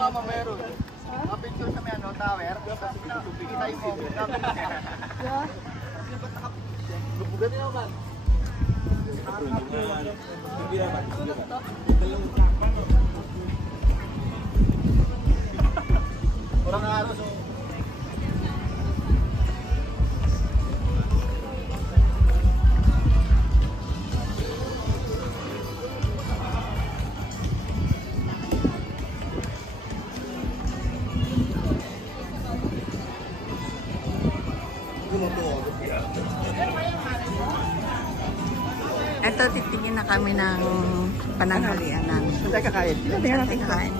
mama meron. Picture sa may ano, tower. Pinitay mo. Lubugan niyo man. Orang araw so. Ito, titingin na kami ng pananghalian namin. Saan tayo kakain? Saan natin kakain?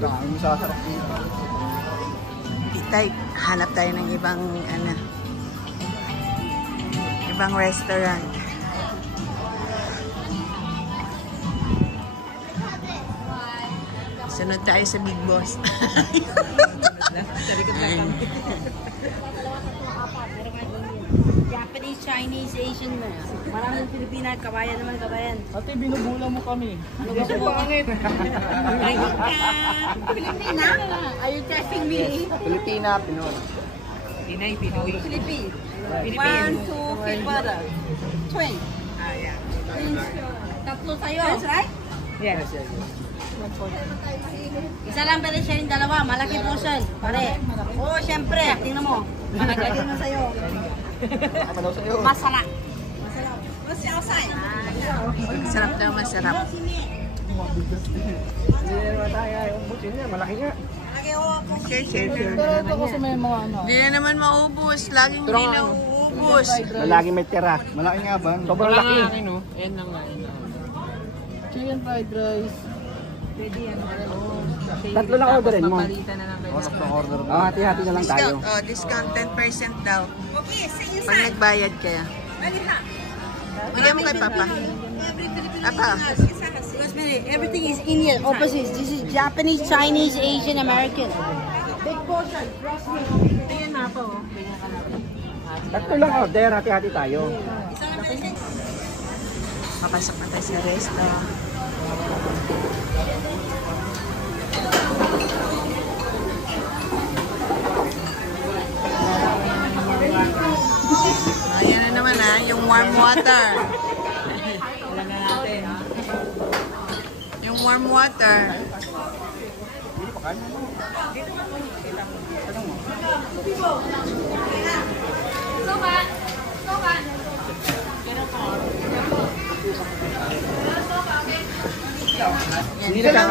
Ang sasarap dito. Itay, hanap tayo ng ibang, ibang restaurant. Sunod tayo sa Big Boss. Japanese, Chinese, Asian na. Maraming Pilipina, kabayan naman, kabayan. Ate, binubula mo kami. Ano gusto mo? Pilipina? Are you testing me? Pilipina, Pinoy. Pinay, Pinoy. Philippines. 1, 2, okay, brother. Twin. Ah, yeah. Tatlo tayo. That's right? Yes. Isa lang pala siya yung dalawa. Malaki portion. Pare. Oo, syempre. Tingnan mo. Malagay mo sa'yo. Masarap. Masarap. What's outside? Masarap daw, masarap. Malaki nga. Share. Hindi na naman maubos. Laging hindi na uubos. Lagi may tira. Malaki nga ba? Sobrang laki. Ayan na nga. Chicken fried rice. Pwede yan. Tatlo lang orderin mo. Papalitan na lang kayo. Hati-hati na lang tayo. Discount, discount 10% daw. Pag nagbayad kaya. Bigyan mo kay Papa. Papa. Everything is Indian. Opposites. This is Japanese, Chinese, Asian, American. Big portion. Trust me. Tingnan na po. Tatlo lang order. Hati-hati tayo. Papasok na tayo sa resto. Ayan na naman yung warm water. Yung warm water. Hindi na lang.